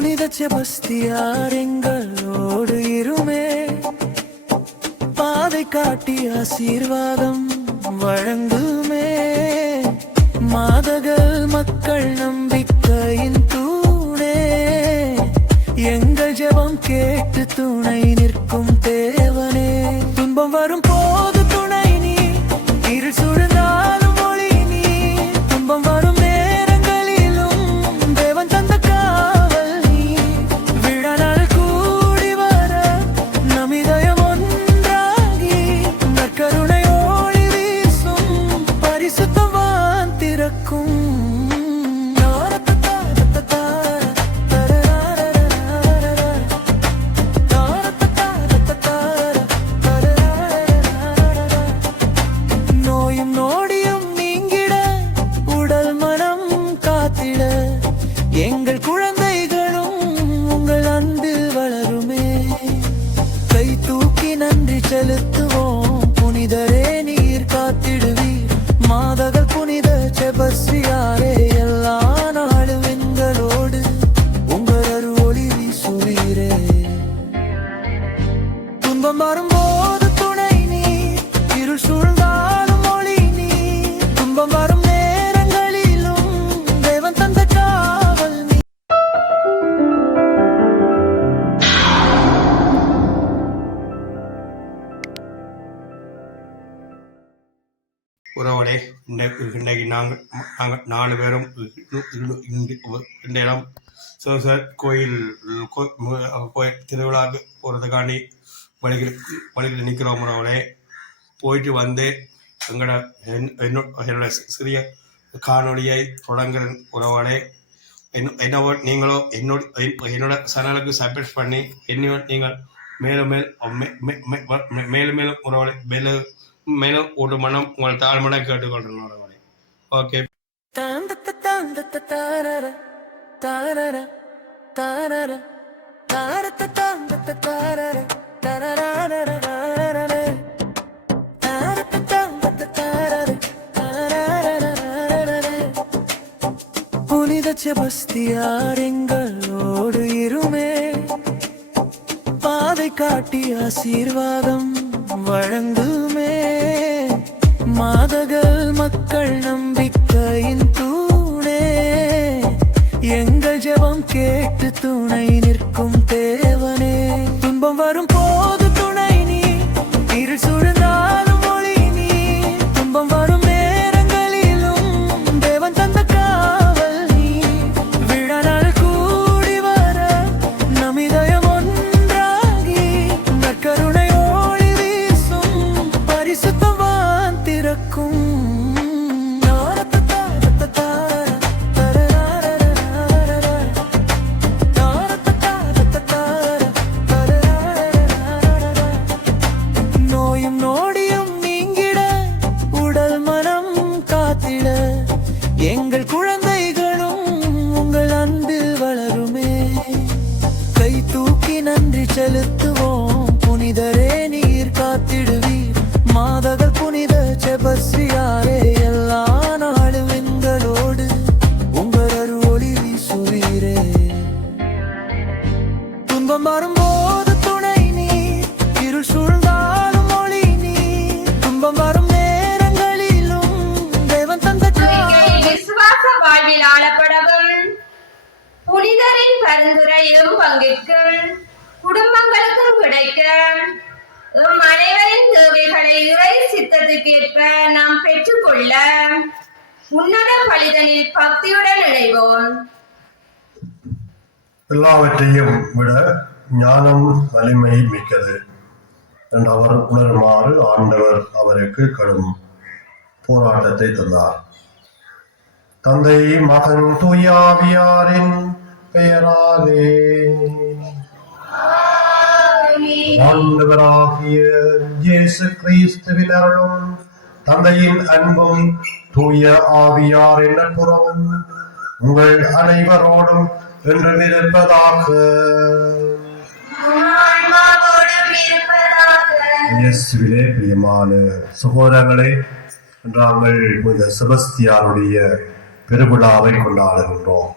புனித செபஸ்தியார் எங்களோடு இருமே, பாதை காட்டி ஆசீர்வாதம் வழங்குமே. மாதகள் மக்கள் நம்பிக்கையின் தூணே, எங்கள் ஜெபம் கேட்டு துணை நிற்கும் தேவனே. துன்பம் வரும் போது துணை நீ, இருள் சூழ்ந்தாலும் ஒளி நீ. துன்பம் வரும் நேரங்களிலும் தேவன் தந்த காவல் நீ. விழா நாள் கூடி வர நம் இதயம் ஒன்றாகி, நற்கருணை ஒளி வீசும் பரிசுத்தவான் திறக்கும். எங்கள் குழந்தைகளும் உங்கள் அன்பில் வளருமே. கை தூக்கி நன்றி செலுத்துவோம், புனிதரே நீர் காத்திடுவீர். மாதகள் புனித செபஸ்தியாரே, எல்லா நாளும் எங்களோடு உங்கள் அருளொளி வீசுவீரே. துன்பம் வரும்போது துணை நீ, இருள் சூழ்ந்தாலும் ஒளி நீ. துன்பம் வரும் உறவுகளே, இன்றைக்கு நாங்கள் 4 பேரும் இந்த இடம் சிவசர் கோயில் திருவிழாவுக்கு போகிறதுக்காண்டி வழியில் நிற்கிறோம். உறவுகளே, போயிட்டு வந்து என்னோட சிறிய காணொலியை தொடங்குற உறவுகளே. என்னவோ நீங்களோ என்னோட சேனலுக்கு சப்ஸ்கிரைப் பண்ணி நீங்கள் மேலும் மேலும் உறவுகளை மேலும் ஒரு மனம் உங்கள் தாழ்மனம் கேட்டுக்கொள்கிறேன். ஓகே. புனித செபஸ்தியார் எங்களோடு இருமே, பாதை காட்டி ஆசீர்வாதம் வழங்குமே. மாதகள் மக்கள் நம்பிக்கையின் தூணே, எங்கள் ஜெபம் கேட்டு துணை நிற்கும் தேவனே. துன்பம் வரும் போது துணை நீ, இருள் சூழ்ந்தாலும் ஒளி நீ. துன்பம் வரும் நேரங்களிலும் தேவன் தந்த காவல் நீ. விழா நாள் கூடி வர நம் இதயம் ஒன்றாகி, நற்கருணை ஒளி வீசும் பரிசுத்தவான் திறக்கும். நோயும் நோடியும் நீங்கிட, உடல் மனம் காத்திட, எங்கள் குழந்தைகளும் உங்கள் அன்பில் வளருமே. கை தூக்கி நன்றி செலுத்துவோம், புனிதரே நீர் காத்திடுவீர். மாதகள் புனித செபஸ்தியாரே, எல்லா நாளும் எங்களோடு உங்கள் அருளொளி வீசுவீரே. துன்பம் வரும்போது துணை நீ, இருள் சூழ்ந்தாலும் ஒளி நீ. துன்பம் வரும் நேரங்களிலும் தேவன் தந்த விசுவாச வாழ்வில் ஆளப்படவும், புனிதரின் பரிந்துரையிலும் பங்கேற்கும், குடும்பங்களுக்கும் கிடைக்க, அனைவரின் தேவைகளை இறை சித்தத்துக்கேற்ப நாம் பெற்றுக்கொள்ள உன்னத பலிதனில் பக்தியுடன் இணைவோம். எல்லாவற்றையும் விட ஞானம் வலிமை மிக்கது என்று அவர் உணருமாறு ஆண்டவர் அவருக்கு கடும் போராட்டத்தை தந்தார். தந்தை, மகன், தூயாவியாரின் பெயராலே. ஆண்டவராகிய இயேசு கிறிஸ்துவின் அருளும் தந்தையின் அன்பும் தூய ஆவியாரின் நட்புறவும் உங்கள் அனைவரோடும் என்றும் இருப்பதாக. இயேசுவிலே பிரியமான சகோதரர்களே, நாங்கள் இந்த செபஸ்தியாருடைய பெருவிழாவை கொண்டாடுகின்றோம்.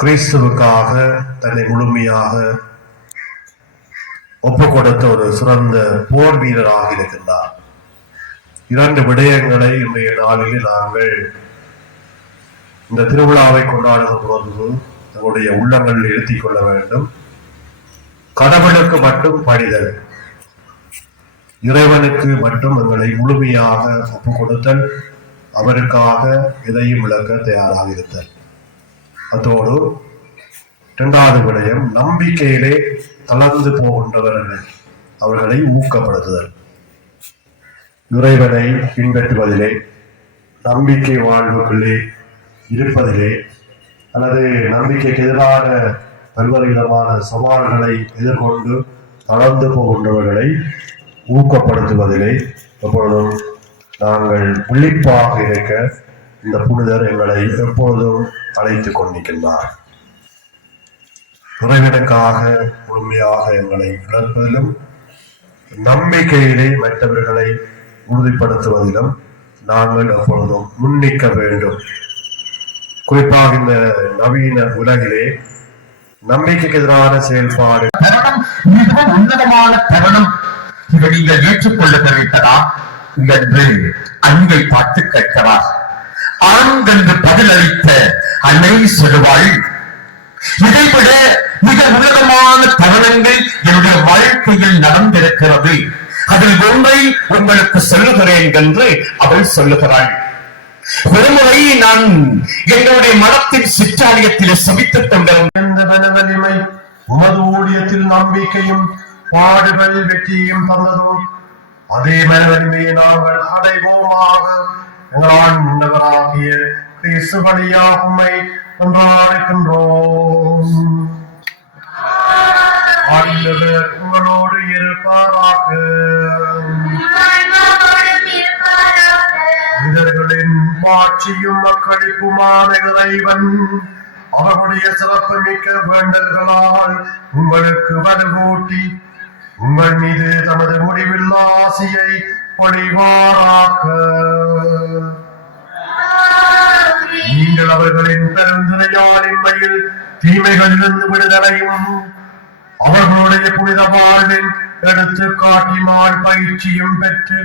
கிறிஸ்துவுக்காக தன்னை முழுமையாக ஒப்பு கொடுத்த ஒரு சிறந்த போர் வீரராக இருக்கின்றார். 2 விடயங்களை இன்றைய நாளில் நாங்கள் இந்த திருவிழாவை கொண்டாடுகிற போது நம்முடைய உள்ளங்களில் எழுத்திக் கொள்ள வேண்டும். கடவுளுக்கு மட்டும் பணிதல், இறைவனுக்கு மட்டும் எங்களை முழுமையாக ஒப்பு கொடுத்தல், அவருக்காக எதையும் இழக்க தயாராக இருத்தல். அதோடு 2வது விடயம், நம்பிக்கையிலே தளர்ந்து போகின்றவர்கள் அவர்களை ஊக்கப்படுத்துதல். இறைவனை பின்பற்றுவதிலே, நம்பிக்கை வாழ்வுக்குள்ளே இருப்பதிலே, அல்லது நம்பிக்கைக்கு எதிரான பல்வேறு விதமான சவால்களை எதிர்கொண்டு தளர்ந்து போகின்றவர்களை ஊக்கப்படுத்துவதிலே எப்பொழுதும் நாங்கள் விழிப்பாக இருக்க இந்த புனிதர் எங்களை எப்பொழுதும் அழைத்துக் கொண்டிருக்கின்றார். இறைவனுக்காக முழுமையாக எங்களை வளர்ப்பதிலும், நம்பிக்கையிலே மற்றவர்களை உறுதிப்படுத்துவதிலும் நாங்கள் எப்பொழுதும் முன்னிக்க வேண்டும். குறிப்பாக இந்த நவீன உலகிலே நம்பிக்கைக்கு எதிரான செயல்பாடு தருணம் மிகவும் உன்னதமான தருணம். இதை நீங்கள் ஏற்றுக்கொள்ள நினைத்ததா என்று அன்பை பார்த்து கேட்கிறார். ஆண்கென்று பதிலளித்த அன்னை சொல்லுவாள், இதைவிட மிக உன்னதமான தருணங்கள் என்னுடைய வாழ்க்கையில் நடந்திருக்கிறது, அதில் ஒன்றை உங்களுக்கு சொல்லுகிறேன் என்று அவள் சொல்லுகிறாள். ஒருமுறை நான் எங்களுடைய மனத்தின் சிற்றாலயத்தில் சபித்துக் கொண்டிருந்த வலிமை உமது ஊழியத்தில் நம்பிக்கையும் பாடுகள் வெற்றியையும் தந்ததோ அதே மனவலிமையை நாங்கள் அடைவோமாக. ஆண்டவராகிய கிறிஸ்து வழியாக உம்மை கொண்டாடுகின்றோம். ஆண்டவர் உங்களோடு இருப்பாராக. மனிதர்களின் மாட்சியும் மக்களுக்குமான இறைவன் அவருடைய சிறப்பு மிக்க வேண்டல்களால் உங்களுக்கு வலுவூட்டி உங்கள் மீது தமது முடிவில்லா ஆசியை பொழிவாராக. நீங்கள் அவர்களின் பெருந்துணையாளின்மையில் தீமைகளிலிருந்து விடுதலையும் அவர்களுடைய புனித வாழ்வின் எடுத்துக்காட்டினால் பயிற்சியும் பெற்று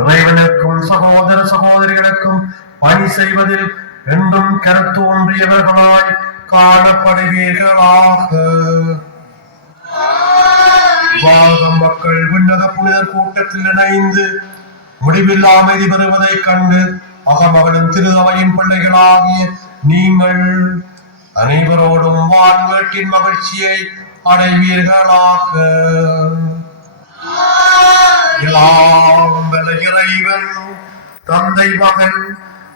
இறைவனுக்கும் சகோதர சகோதரிகளுக்கும் பணி செய்வதில் என்றும் கருத்து ஒன்றியவர்களாய் காணப்படுவீர்களாக. வாகம் மக்கள் விண்ணக புனிதர் கூட்டத்தில் இணைந்து முடிவில் அமைதி பெறுவதைக் கண்டு அகமகளும் திருதவையின் பிள்ளைகளாகிய நீங்கள் அனைவரோடும் வான்வேட்டின் மகிழ்ச்சியை அடைவீர்களாக. இறைவன் தந்தை மகன்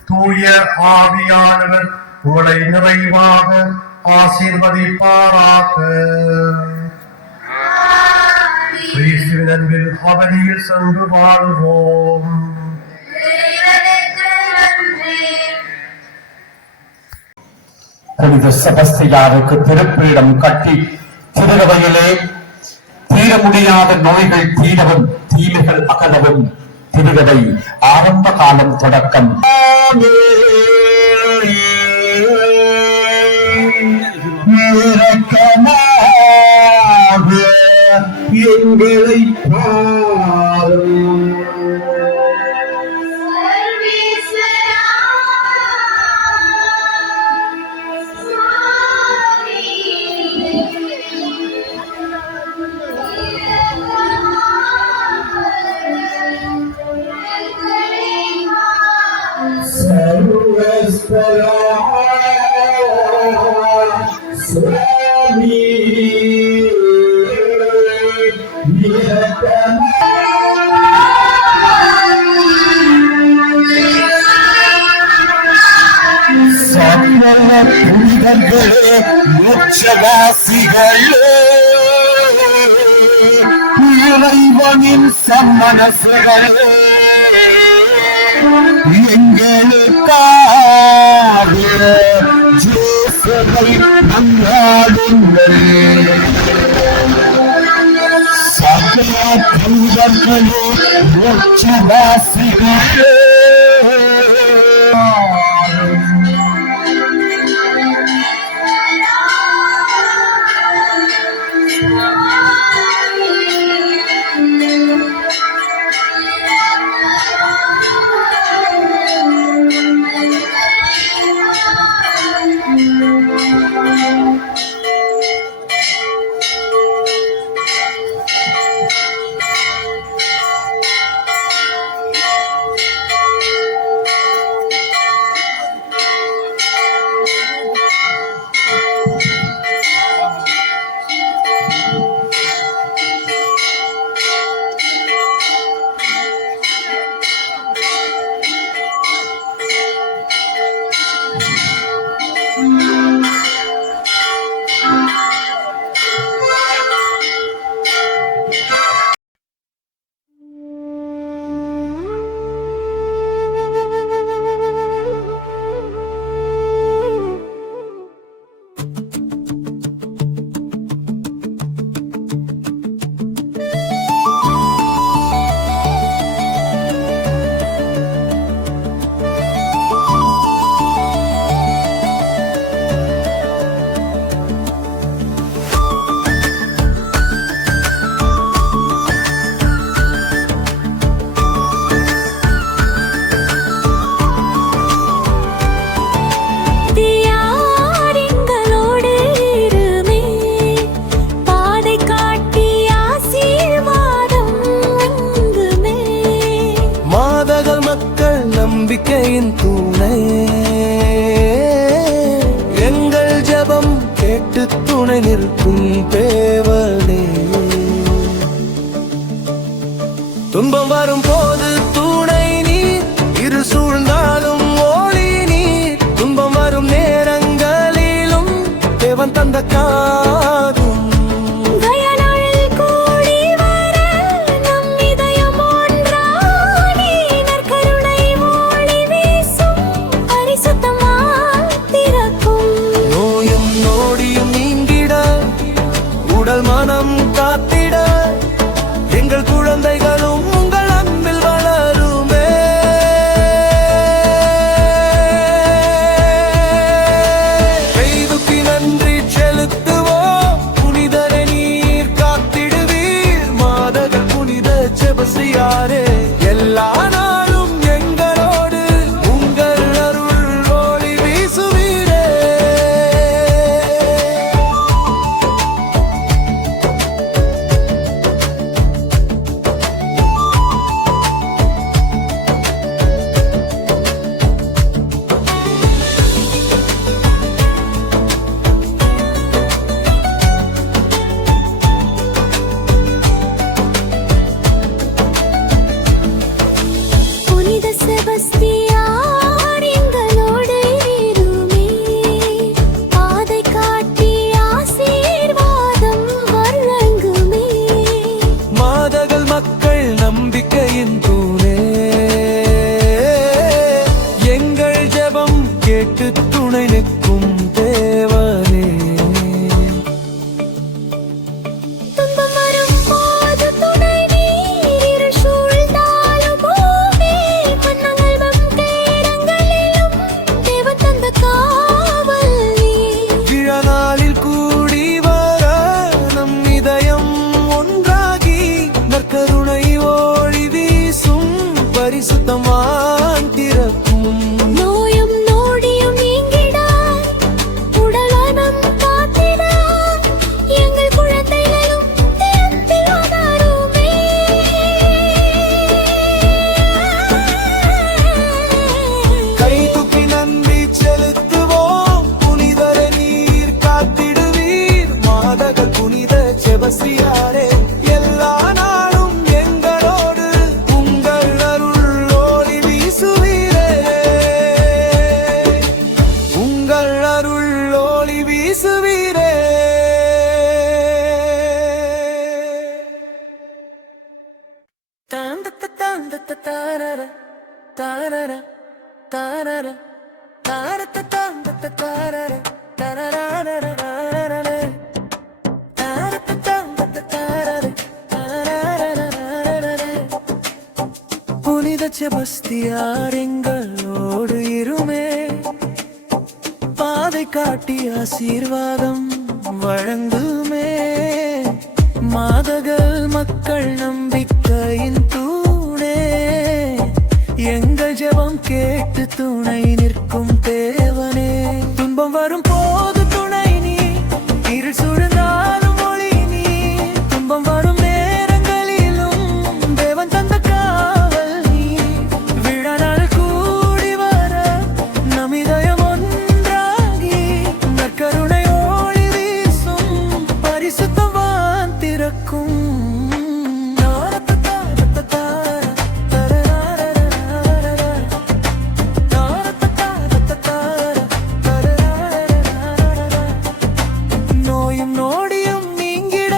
தூய ஆவியானவர் உங்களை நிறைவாக ஆசீர்வதிப்பாராக. கிறிஸ்துவின் அன்பில் அவதியில் சென்று வாழ்வோம். புனித செபஸ்தியாருக்கு திருப்பீடம் கட்டி திருவையிலே தீர முடியாத நோய்கள் தீரவும் தீமைகள் அகலவும் திருகதை ஆரம்ப காலம் தொடக்கம். எங்களை மோட்சவாசிகளே, இறைவனின் சம்மனசுகளே, எங்களுக்காக ஜேசுவை கொண்டாடுங்கள். சகல தூதர்களே, மோட்சவாசிகளே, நம்பிக்கையின் தூணே எங்கள் ஜெபம் கேட்டு துணை நிற்கும் தேவனே துன்பம் வரும் போது துணை நீர் இரு சூழ்ந்தாலும் ஓடி நீர் துன்பம் வரும் நேரங்களிலும் தேவன் தந்த காதும் உடல் மனம் காத்திட எங்கள் குழந்தைகளும் உங்கள் அன்பில் வளருமே கைதுக்கு நன்றி செலுத்துவோம் புனிதரை நீர் காத்திடுவீர் மாதக புனித செபஸ்தியாரே எல்லா நாளும் எங்களோடு உங்கள் அருள் ஒளி வீசுவீரே நம்பிக்கையின் தூணே எங்கள் ஜெபம் கேட்டு துணை நிற்கும் தேவனே துன்பம் வரும் போது துணை நீர் சூழ்ந்தாலும் போவே பன்னங்கள் தேரங்களிலும் தேவன் தந்த காவல் விழநாளில் கூடி வர நம் இதயம் ஒன்றாகி நற்கருணை பரிசுத்தமான் திறக்கும் நோயும் நோடியும் நீங்கிட உடலனம் காத்திட எங்கள் குழந்தைகளும் திறத்தில் வளருமே கை தூக்கி நன்றி செலுத்துவோம் புனிதரை நீர் காத்திடுவீர் மாதக புனித செபஸ்தியாரே எல்லா நாளும் எங்களோடு உங்கள் அருள் ஒளி வீசுவீரே உங்கள் அருள் ஒளி வீசுவீரே தாண்டத்த தாண்டத்த தாரர தாரர தாரர தாரத்த தாண்டத்த தாரர தாரர புனித செபஸ்தியார் எங்களோடு இருமே பாதை காட்டி ஆசீர்வாதம் வழங்குமே மாதகள் மக்கள் நம்பிக்கையின் தூணே எங்கள் ஜெபம் கேட்டு துணை நிற்கும் தேவனே துன்பம் வரும் போது துணை நீ இருள் சூழ்ந்தாலும் ஒளி நீ துன்பம் வரும் நேரங்களிலும் தேவன் தந்த காவல் நீ விழநாள் கூடி வர நம் இதயம் ஒன்றாகி நற்கருணை ஒளி வீசும் பரிசுத்தவான் திறக்கும் நோயும் நோடியும் நீங்கிட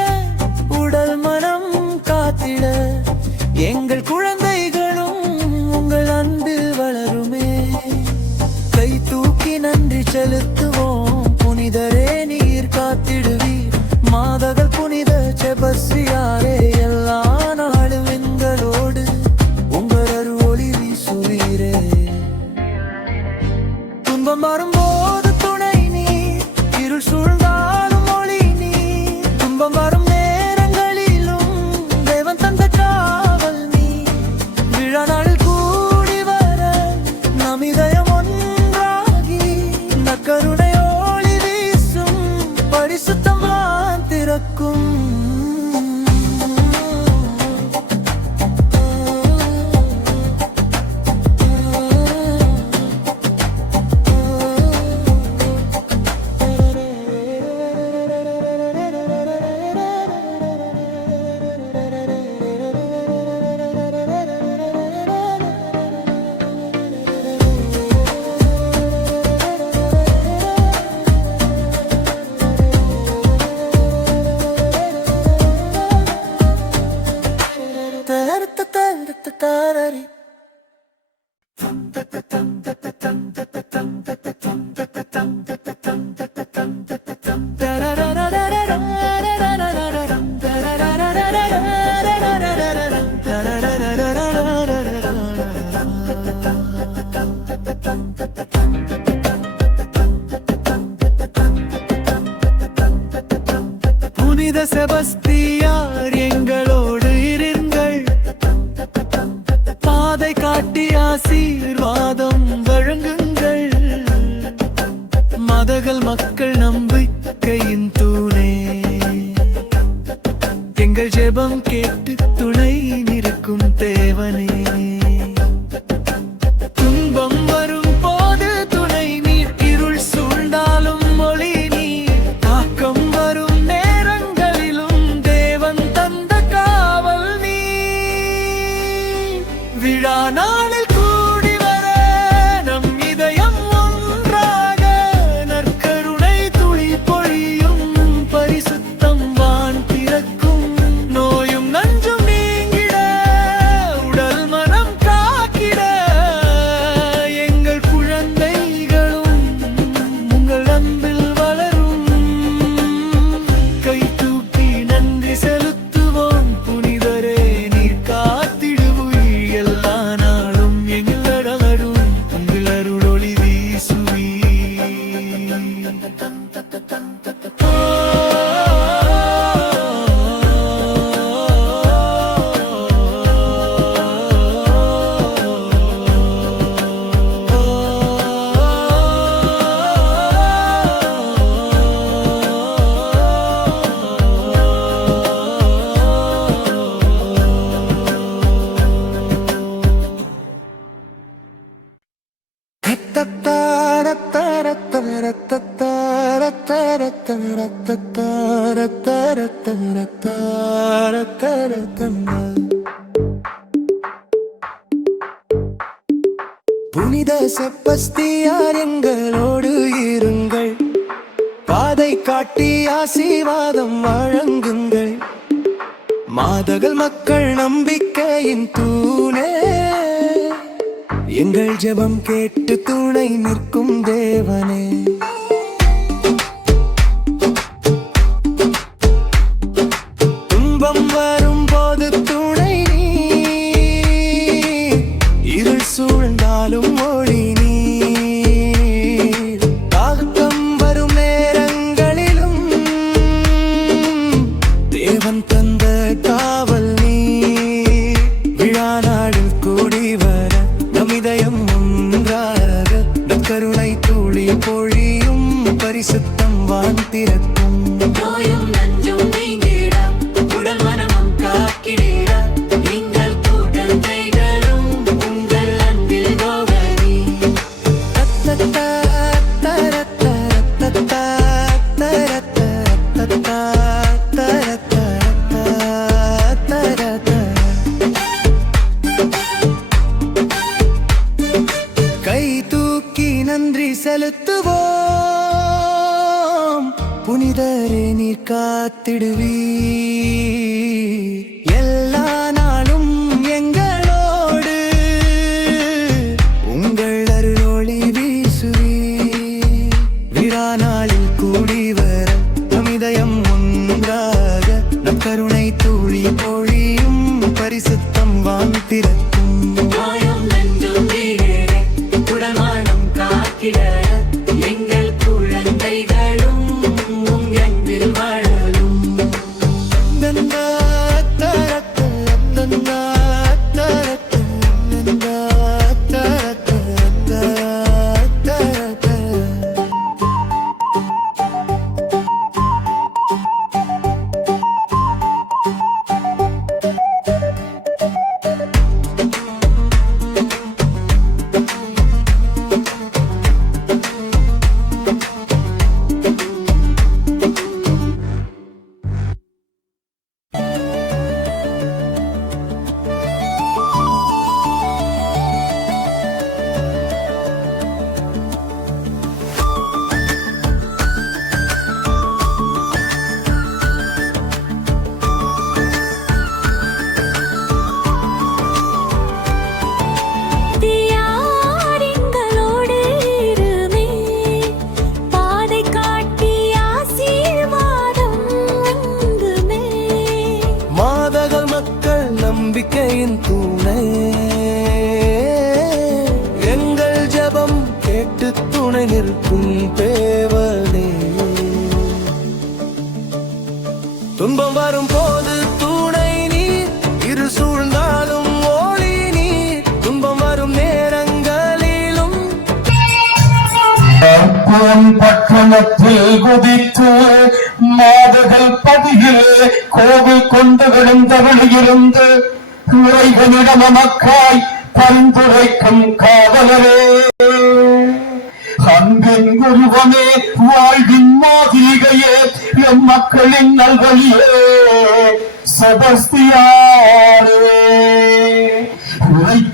உடல் மனம் காத்திட எங்கள் குழந்தைகளும் உங்கள் அன்பில் வளருமே கை தூக்கி நன்றி செலுத்துவோம் புனிதரே நீர் காத்திடுவீர் மாதகள் புனித செபஸ்தியாரே எல்லா நாளும் எங்களோடு உங்கள் அருள் ஒளி வீசுவீரே துன்பம் வரும்போது துணை நீர் இருள் சூழ்ந்தாலும் ஒளி நீர் துன்பம் வரும் நேரங்களிலும் தேவன் தந்த காவல் நீ விழநாளில் கூடி வர நம் இதயம் ஒன்றாகி நற்கருணை ஒளி வீசும் பரிசுத்தவான் திறக்கும் புனித செபஸ்தியார் எங்களோடு இருங்கள், பாதை காட்டி ஆசீர்வாதம் வழங்குங்கள். மதகள் மக்கள் நம்பிக்கையின் தூணே, எங்கள் ஜெபம் கேட்டு துணை நிற்கும் தேவனே. துன்பம் வரும் போது துணை நீர், இருள் சூழ்ந்தாலும் மொழி நீர். தாக்கம் வரும் நேரங்களிலும் தேவன் தந்த காவல் நீர். விழா நாளில் கூடி வர நம் இதயம் ஒன்றாக, நற்கருணை துளி பொழியும் பரிசுத்தம் வான் பிறக்கும். நோயும் நஞ்சும் நீங்கிட, உடல் மனம் காக்கிட, எங்கள் குழந்தைகளும் உங்கள் அன்பில் வளரும். கை தூக்கி நன்றி செலுத்துவோம் புனிதரே, நீர் காத்திடுவீர் எல்லா நாளும். எங்களடரும் உங்கள் அருளொளி வீசுவீர். புனித செபஸ்தியார் எங்களோடு இருங்கள், பாதை காட்டி ஆசீர்வாதம் வழங்குங்கள். மாதகள் மக்கள் நம்பிக்கையின் தூணே, எங்கள் ஜெபம் கேட்டு துணை நிற்கும் தேவனே. துன்பம் வரும் போது துணை நீர், இருள் சூழ்ந்தாலும் ஒளி நீர். தாக்கம் வரும் நேரங்களிலும் தேவன் தந்த காவல் நீர். விழா நாளில் கூடி வர நம் இதயம் ஒன்றாக, நற்கருணை துளி பொழியும் பரிசுத்தம் வான் திறக்கும். நோயும் நஞ்சும் நீங்கிட, உடல் மனமும் காக்கிட, எங்கள் குழந்தைகளும் உங்கள் அன்பில் கோவரி. தத்தத்தா, தரத்தா, தத்தா, தரத்தா, தத்தா, தரத்தா, தரத்தா. கை தூக்கி நன்றி செலுத்துவோம் புனிதரே, நீர் காத்திடுவீர் எல்லா நாளும் எங்களோடு. உங்கள் அருளொளி வீசுவீர். விழா நாளில் கூடி வர நம் இதயம் ஒன்றாக, நம் கருணை துளி பொழியும் பரிசுத்தம் வான் திறக்கும். நோயும் நஞ்சும் நீங்கிட, உடல் மனம் காக்கிட, எங்கள் குழந்தைகளும் உங்கள் அன்பில் வளரும். தந்தா, தரத்தா, தந்தா, தரத்தா, தந்தா, தரத்தா, தரத்தா. துணை எங்கள் ஜெபம் கேட்டு துணை நிற்கும் தேவனே துன்பம் வரும் போது துணை நீர் இரு சூழ்ந்தாலும் ஒளி நீர் துன்பம் வரும் நேரங்களிலும் பட்டணத்தில் குதித்து மாதகள் பதியிலே கோவில் கொண்டு விழுந்தவழியிருந்து இறைவனிடம் நமக்காய் பரிந்துரைக்கும் காவலரே அன்பின் உருவமே வாழ்வின் மாதிரிகையே எம் மக்களின் நல்வழியே செபஸ்தியாரே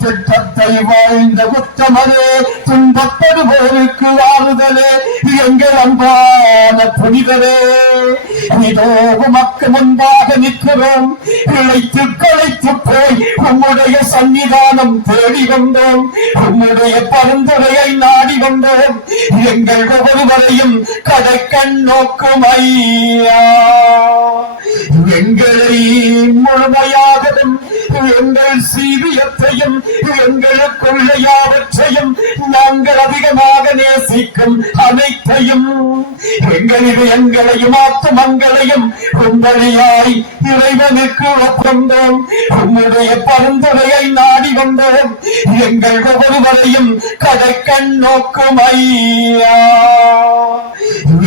திட்டத்தை வாழ்ந்த உத்தமரே துன்பப்படுவோருக்கு ஆறுதலே எங்கள் அன்பான புனிதரே இதோ உமக்கு முன்பாக நிற்கிறோம் இழைத்து களைத்து போய் உம்முடைய சன்னிதானம் தேடி வந்தோம் உம்முடைய பரிந்துரையை நாடி வந்தோம் எங்கள் ஒவ்வொருவரையும் கடைக்கண் நோக்கும் ஐயா எங்களை முழுமையாகவும் எங்கள் சீவியத்தையும் எங்களுக்குள்ள யாவற்றையும் நாங்கள் அதிகமாக நேசிக்கும் அனைத்தையும் எங்களையும் ஆத்துமங்களையும் உங்களையாய் இறைவனுக்கு ஒப்பந்தோம் உன்னுடைய பரிந்துரையை நாடி வந்தோம் எங்கள் ஒவ்வொருவரையும் கடைக்கண் நோக்கும் ஐயா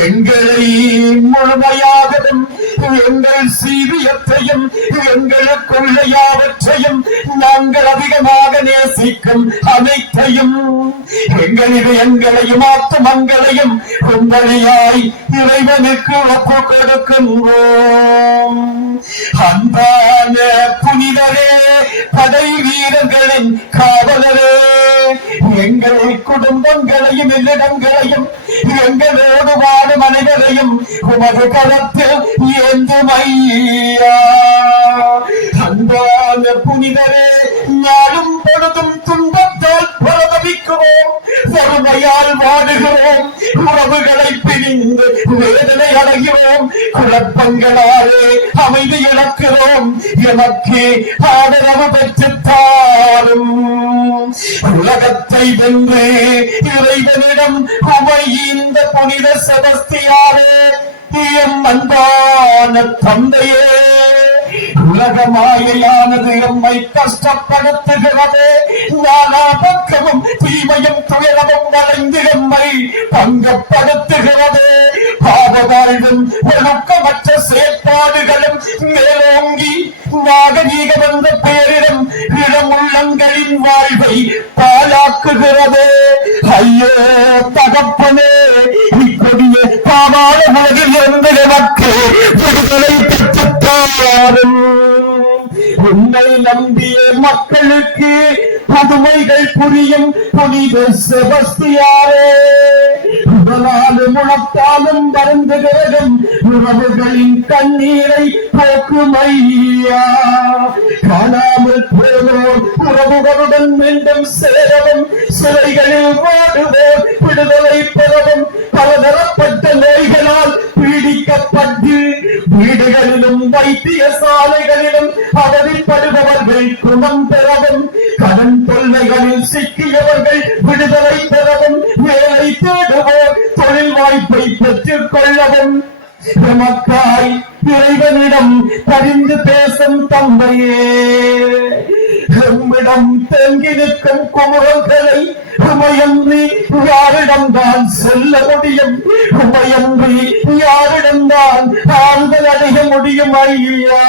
எங்களை முழுமையாகவும் எங்கள் சீவியத்தையும் எங்களுக்குள்ள யாவற்றையும் நாங்கள் அதிகமாக நேசிக்கும் அனைத்தையும் எங்களையும் ஆத்துமங்களையும் உங்களையாய் இறைவனுக்கு ஒப்பு கொடுக்கின்றோம் அன்பான புனிதரே படை வீரர்களின் காவலரே எங்கள் குடும்பங்களையும் இல்லங்களையும் எங்களோடு வாழும் அனைவரையும் உமது கரத்தில் ஏந்தும் ஐயா அன்பான புனிதரே நாளும் பொழுதும் துன்பத்தால் பரதவிக்கிறோம் வறுமையால் வாடுகிறோம் உறவுகளை பிரிந்து வேதனை அடைகிறோம் குழப்பங்களாலே அமைதி இழக்கிறோம் எனக்கு ஆதரவு பெற்றுத்தாரும் உலகத்தை வென்று இறைவனிடம் உமை இந்த புனித செபஸ்தியாரே எம் அன்பான தந்தையே உலக மாயையானது எம்மை கஷ்டப்படுத்துகிறது நானா பக்கமும் தீமையும் துயரமும் வளைந்து எம்மை பங்கப்படுத்துகிறது பாவ வாழ்வும் ஒழுக்கமற்ற செயற்பாடுகளும் மேலோங்கி நாகரீகம் என்ற பெயரிடம் இடமுள்ளங்களின் வாழ்வை பாழாக்குகிறது ஐயோ தகப்பனே இக்கொடிய பாவாள உலகில் இருந்து எனக்கு விடுதலை பெற்றுத்தாரும் உன்னை நம்பிய மக்களுக்கு புதுமைகள் புரியும் புனித செபஸ்தியாரே உடலாலும் உணத்தாலும் வருந்துகிறதும் உறவுகளின் கண்ணீரை போக்கும் ஐயா காணாமல் போனோர் உறவுகளுடன் மீண்டும் சேரவும் சிறைகளில் வாடுவோர் விடுதலை பெறவும் பலதரப்பட்ட நோய்களால் பீடிக்கப்பட்டு வீடுகளிலும் வைத்தியசாலைகளிலும் அவதிப்படுபவர்கள் குணம் பெறவும் கடன் தொல்லைகளில் சிக்கியவர்கள் விடுதலை பெறவும் வேலை தேடுவோர் தொழில் வாய்ப்பை பெற்றுக் கொள்ளவும் எமக்காய் இறைவனிடம் பரிந்து பேசும் தந்தையே எம்மிடம் தேங்கி நிற்கும் குமுறல்களை உமையன்றி யாரிடம்தான் செல்ல முடியும் உமையன்றி யாரிடம்தான் ஆறுதல் அடைய முடியும் ஐயா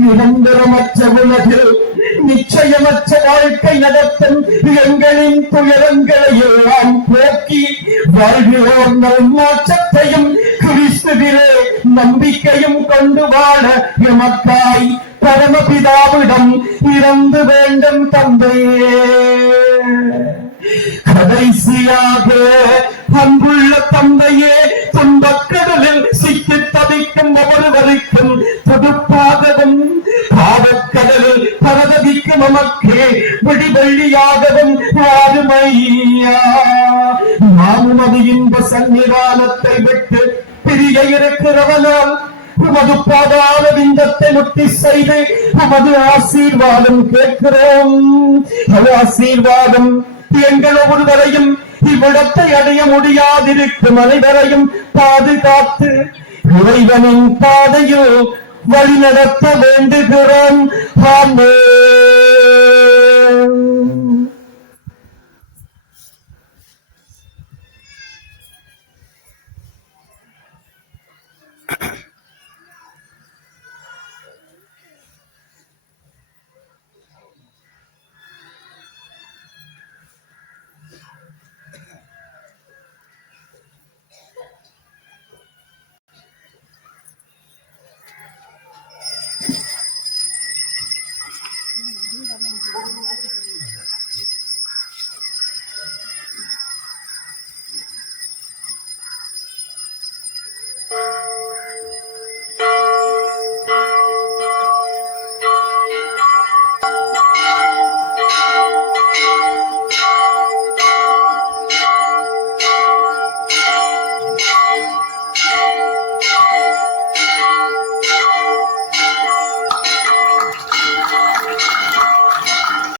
நிரந்தரமற்ற உலகில் நிச்சயமற்ற வாழ்க்கை நடத்தும் எங்களின் துயரங்களை எல்லாம் போக்கி வாழ்கிறோர் நல்மாற்றத்தையும் கிறிஸ்துவிலே நம்பிக்கையும் கொண்டு வாழ எமக்காய் பரமபிதாவிடம் இறந்து வேண்டும் தந்தையே கடைசியாக அன்புள்ள தந்தையே துன்பக்கடலில் சிக்கி தவிக்கும் ஒவ்வொருவருக்கும் துடுப்பாகவும் பாவக்கடலில் பரதவிக்கும் நமக்கு விடிவெள்ளியாகவும் வாருமையா நாமும் அது இன்ப சன்னிதானத்தை விட்டு பிரிய இருக்கிறவனால் உமது பாதாள விந்தத்தை முத்தி செய்து உமது ஆசீர்வாதம் கேட்கிறோம். ஆசீர்வாதம் எங்கள் ஒவ்வொருவரையும் இவ்விடத்தை அடைய முடியாதிருக்கும் அனைவரையும் பாதுகாத்து இறைவனின் பாதையில் வழிநடத்த வேண்டுகிறோம். ஆமென்.